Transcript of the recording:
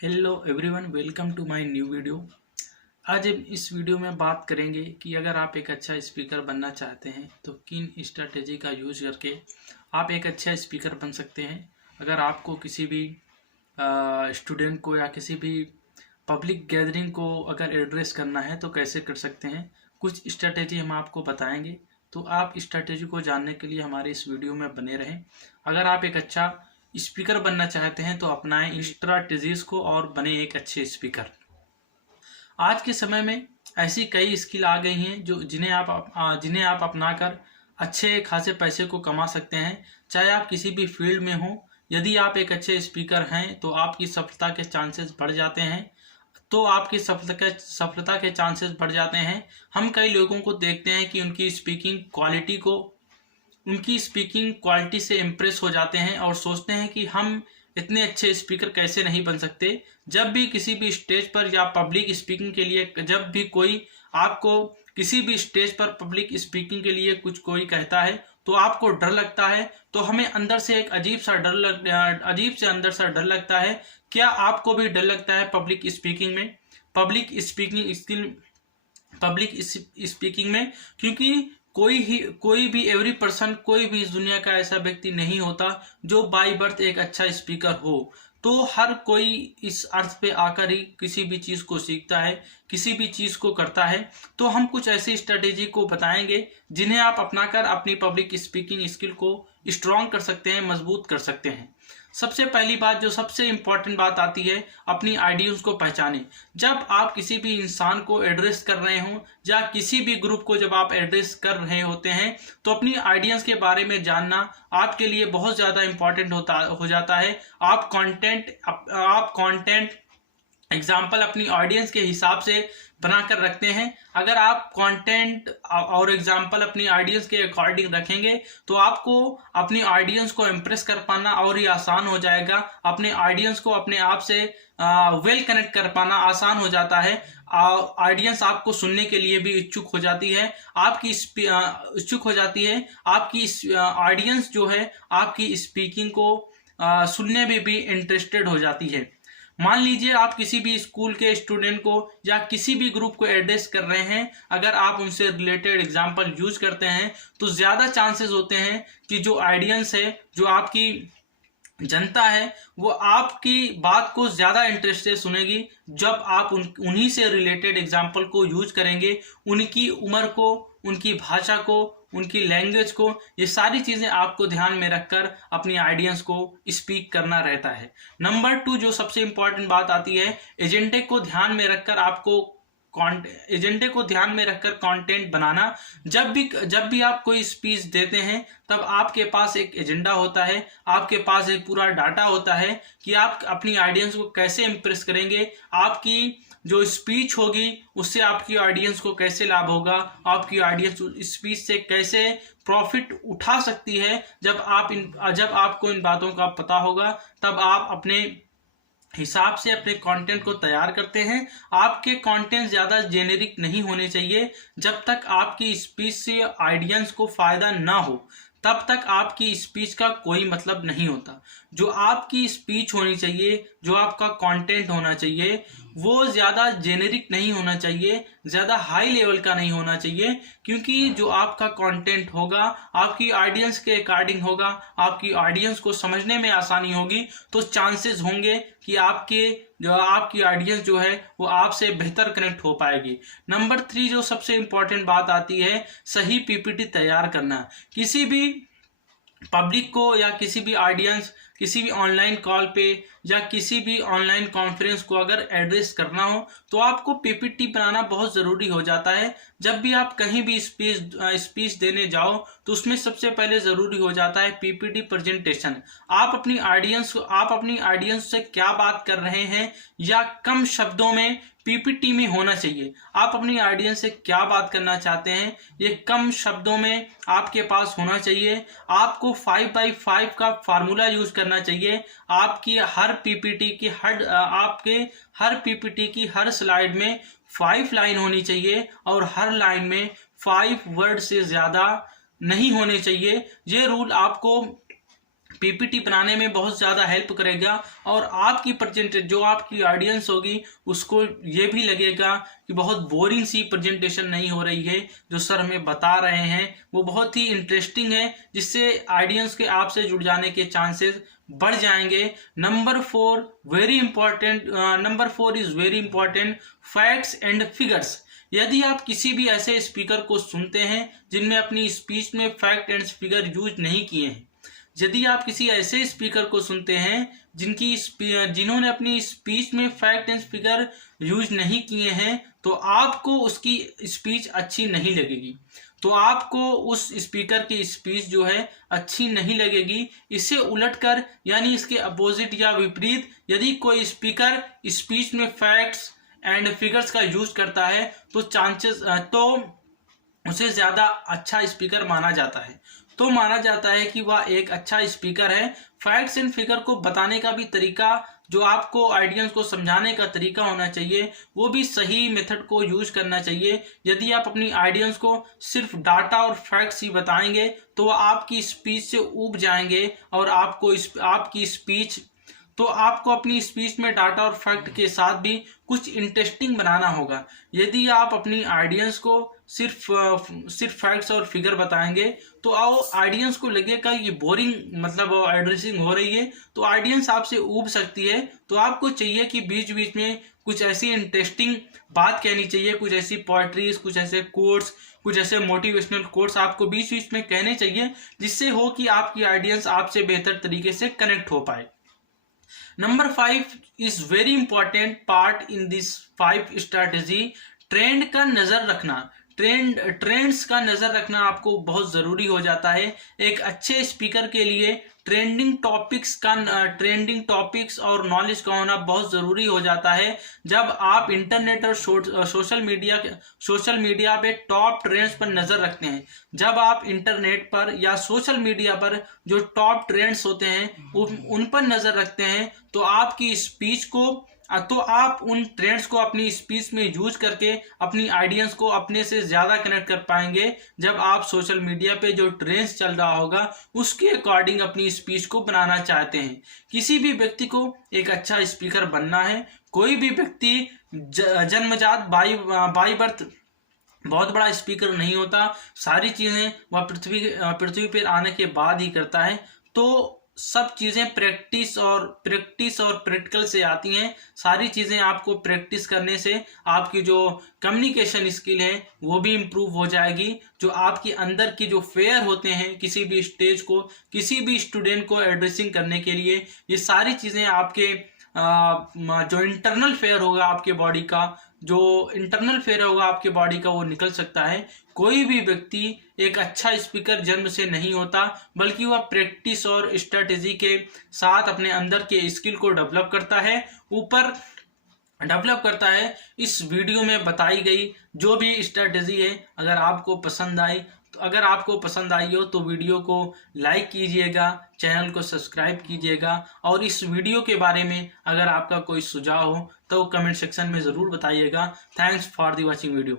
Hello everyone, welcome to my new video. आज हम इस वीडियो में बात करेंगे कि अगर आप एक अच्छा स्पीकर बनना चाहते हैं तो किन स्ट्रैटेजी का यूज करके आप एक अच्छा स्पीकर बन सकते हैं। अगर आपको किसी भी स्टूडेंट को या किसी भी पब्लिक गैदरिंग को अगर एड्रेस करना है तो कैसे कर सकते हैं, कुछ स्ट्रैटेजी हम आपको बताएंगे। तो आप स्ट्रैटेजी को जानने के लिए हमारे इस वीडियो में बने रहें। अगर आप एक अच्छा स्पीकर बनना चाहते हैं तो अपनाएं इन स्ट्रैटेजीज को और बने एक अच्छे स्पीकर। आज के समय में ऐसी कई स्किल आ गई हैं जो जिन्हें आप अपनाकर अच्छे खासे पैसे को कमा सकते हैं। चाहे आप किसी भी फील्ड में हो, यदि आप एक अच्छे स्पीकर हैं तो आपकी सफलता के चांसेस बढ़ जाते हैं। सफलता के चांसेस बढ़ जाते हैं। हम कई लोगों को देखते हैं कि उनकी स्पीकिंग क्वालिटी से इम्प्रेस हो जाते हैं और सोचते हैं कि हम इतने अच्छे स्पीकर कैसे नहीं बन सकते। जब भी किसी भी स्टेज पर या पब्लिक स्पीकिंग के लिए जब भी कोई आपको किसी भी स्टेज पर पब्लिक स्पीकिंग के लिए कुछ कोई कहता है तो आपको डर लगता है। तो हमें अंदर से एक अजीब से अंदर सा डर लगता है। क्या आपको भी डर लगता है पब्लिक स्पीकिंग में, पब्लिक स्पीकिंग में? क्योंकि कोई भी एवरी पर्सन, कोई भी इस दुनिया का ऐसा व्यक्ति नहीं होता जो बाय बर्थ एक अच्छा स्पीकर हो। तो हर कोई इस अर्थ पे आकर ही किसी भी चीज़ को सीखता है, किसी भी चीज़ को करता है। तो हम कुछ ऐसी स्ट्रेटेजी को बताएंगे जिन्हें आप अपनाकर अपनी पब्लिक स्पीकिंग स्किल को स्ट्रॉन्ग कर सकते हैं, मजबूत कर सकते हैं। सबसे पहली बात, जो सबसे इम्पॉर्टेंट बात आती है, अपनी आइडियंस को पहचानें। जब आप किसी भी इंसान को एड्रेस कर रहे हो या किसी भी ग्रुप को जब आप एड्रेस कर रहे होते हैं तो अपनी आइडियंस के बारे में जानना आपके लिए बहुत ज़्यादा इम्पॉर्टेंट हो जाता है। आप कंटेंट एग्जाम्पल अपनी ऑडियंस के हिसाब से बनाकर रखते हैं। अगर आप कंटेंट और एग्जाम्पल अपनी ऑडियंस के अकॉर्डिंग रखेंगे तो आपको अपनी ऑडियंस को इम्प्रेस कर पाना और ही आसान हो जाएगा। अपने ऑडियंस को अपने आप से वेल कनेक्ट कर पाना आसान हो जाता है। ऑडियंस आपको सुनने के लिए भी इच्छुक हो जाती है। आपकी ऑडियंस जो है आपकी स्पीकिंग को सुनने में भी इंटरेस्टेड हो जाती है। मान लीजिए आप किसी भी स्कूल के स्टूडेंट को या किसी भी ग्रुप को एड्रेस कर रहे हैं, अगर आप उनसे रिलेटेड एग्जाम्पल यूज करते हैं तो ज़्यादा चांसेस होते हैं कि जो ऑडियंस है, जो आपकी जनता है, वो आपकी बात को ज़्यादा इंटरेस्ट से सुनेगी जब आप उन्हीं से रिलेटेड एग्जाम्पल को यूज करेंगे। उनकी उम्र को, उनकी भाषा को, उनकी लैंग्वेज को, ये सारी चीज़ें आपको ध्यान में रखकर अपनी आइडियंस को स्पीक करना रहता है। नंबर 2, जो सबसे इंपॉर्टेंट बात आती है, एजेंडे को ध्यान में रखकर कंटेंट बनाना। जब भी आप कोई स्पीच देते हैं तब आपके पास एक एजेंडा होता है, आपके पास एक पूरा डाटा होता है कि आप अपनी ऑडियंस को कैसे इंप्रेस करेंगे। आपकी जो स्पीच होगी उससे आपकी ऑडियंस को कैसे लाभ होगा, आपकी ऑडियंस स्पीच से कैसे प्रॉफिट उठा सकती है। जब आपको इन बातों का पता होगा तब आप अपने हिसाब से अपने कंटेंट को तैयार करते हैं। आपके कंटेंट ज़्यादा जेनेरिक नहीं होने चाहिए। जब तक आपकी स्पीच से ऑडियंस को फ़ायदा ना हो तब तक आपकी स्पीच का कोई मतलब नहीं होता। जो आपकी स्पीच होनी चाहिए, जो आपका कंटेंट होना चाहिए, वो ज़्यादा जेनेरिक नहीं होना चाहिए, ज़्यादा हाई लेवल का नहीं होना चाहिए। क्योंकि जो आपका कंटेंट होगा आपकी ऑडियंस के अकॉर्डिंग होगा, आपकी ऑडियंस को समझने में आसानी होगी, तो चांसेस होंगे कि आपकी ऑडियंस जो है वो आपसे बेहतर कनेक्ट हो पाएगी। नंबर 3, जो सबसे इम्पॉर्टेंट बात आती है, सही पीपीटी तैयार करना। किसी भी पब्लिक को या किसी भी ऑडियंस, किसी भी ऑनलाइन कॉल पे या किसी भी ऑनलाइन कॉन्फ्रेंस को अगर एड्रेस करना हो तो आपको पीपीटी बनाना बहुत ज़रूरी हो जाता है। जब भी आप कहीं भी स्पीच देने जाओ तो उसमें सबसे पहले ज़रूरी हो जाता है पीपीटी प्रेजेंटेशन। आप अपनी ऑडियंस से क्या बात कर रहे हैं या कम शब्दों में पीपीटी में होना चाहिए। आप अपनी ऑडियंस से क्या बात करना चाहते हैं ये कम शब्दों में आपके पास होना चाहिए। आपको 5x5 का फार्मूला यूज करना चाहिए। आपकी हर पीपीटी की हर स्लाइड में 5 लाइन होनी चाहिए और हर लाइन में 5 वर्ड से ज़्यादा नहीं होने चाहिए। ये रूल आपको पीपीटी बनाने में बहुत ज़्यादा हेल्प करेगा और आपकी प्रेजेंटेशन जो आपकी ऑडियंस होगी उसको ये भी लगेगा कि बहुत बोरिंग सी प्रेजेंटेशन नहीं हो रही है, जो सर हमें बता रहे हैं वो बहुत ही इंटरेस्टिंग है, जिससे ऑडियंस के आपसे जुड़ जाने के चांसेस बढ़ जाएंगे। Number 4 is very important, facts and figures. यदि आप किसी भी ऐसे स्पीकर को सुनते हैं जिनमें अपनी स्पीच में फैक्ट एंड फिगर यूज नहीं किए हैं, यदि आप किसी ऐसे स्पीकर को सुनते हैं जिन्होंने अपनी स्पीच में फैक्ट एंड फिगर यूज नहीं किए हैं, तो आपको उसकी स्पीच अच्छी नहीं लगेगी, तो आपको उस स्पीकर की स्पीच जो है अच्छी नहीं लगेगी। इससे उलटकर यानी इसके अपोजिट या विपरीत, यदि कोई स्पीकर स्पीच में फैक्ट्स एंड फिगर्स का यूज करता है तो उसे ज़्यादा अच्छा स्पीकर माना जाता है, तो माना जाता है कि वह एक अच्छा स्पीकर है। फैक्ट्स एंड फिगर को बताने का भी तरीका, जो आपको ऑडियंस को समझाने का तरीका होना चाहिए, वो भी सही मेथड को यूज करना चाहिए। यदि आप अपनी ऑडियंस को सिर्फ डाटा और फैक्ट्स ही बताएंगे तो वह आपकी स्पीच से ऊब जाएंगे और आपको अपनी स्पीच में डाटा और फैक्ट के साथ भी कुछ इंटरेस्टिंग बनाना होगा। यदि आप अपनी ऑडियंस को सिर्फ फैक्ट्स और फिगर बताएंगे तो ऑडियंस को लगेगा ये बोरिंग मतलब एड्रेसिंग हो रही है, तो ऑडियंस आपसे ऊब सकती है। तो आपको चाहिए कि बीच बीच में कुछ ऐसी इंटरेस्टिंग बात कहनी चाहिए, कुछ ऐसी पोएट्रीज, कुछ ऐसे कोट्स, कुछ ऐसे मोटिवेशनल कोट्स आपको बीच बीच में कहने चाहिए, जिससे हो कि आपकी ऑडियंस आपसे बेहतर तरीके से कनेक्ट हो पाए। Number 5 is very important part in this 5 strategy, trend का नजर रखना। ट्रेंड्स का नजर रखना आपको बहुत जरूरी हो जाता है। एक अच्छे स्पीकर के लिए ट्रेंडिंग टॉपिक्स और नॉलेज का होना बहुत जरूरी हो जाता है। जब आप इंटरनेट और सोशल मीडिया पे टॉप ट्रेंड्स पर नजर रखते हैं, जब आप इंटरनेट पर या सोशल मीडिया पर जो टॉप ट्रेंड्स होते हैं उन पर नजर रखते हैं, तो आप उन ट्रेंड्स को अपनी स्पीच में यूज करके अपनी ऑडियंस को अपने से ज्यादा कनेक्ट कर पाएंगे। जब आप सोशल मीडिया पे जो ट्रेंड्स चल रहा होगा उसके अकॉर्डिंग अपनी स्पीच को बनाना चाहते हैं। किसी भी व्यक्ति को एक अच्छा स्पीकर बनना है। कोई भी व्यक्ति जन्मजात बाई बर्थ बहुत बड़ा स्पीकर नहीं होता, सारी चीजें वह पृथ्वी पर आने के बाद ही करता है। तो सब चीजें प्रैक्टिस और प्रैक्टिकल से आती हैं। सारी चीजें आपको प्रैक्टिस करने से आपकी जो कम्युनिकेशन स्किल है वो भी इम्प्रूव हो जाएगी। जो आपके अंदर की जो फेयर होते हैं किसी भी स्टेज को, किसी भी स्टूडेंट को एड्रेसिंग करने के लिए, ये सारी चीजें आपके जो इंटरनल फेयर होगा आपके बॉडी का वो निकल सकता है। कोई भी व्यक्ति एक अच्छा स्पीकर जन्म से नहीं होता, बल्कि वह प्रैक्टिस और स्ट्रेटेजी के साथ अपने अंदर के स्किल को डेवलप करता है। इस वीडियो में बताई गई जो भी स्ट्रेटेजी है, अगर आपको पसंद आई हो तो वीडियो को लाइक कीजिएगा, चैनल को सब्सक्राइब कीजिएगा, और इस वीडियो के बारे में अगर आपका कोई सुझाव हो तो कमेंट सेक्शन में ज़रूर बताइएगा। Thanks for the watching video.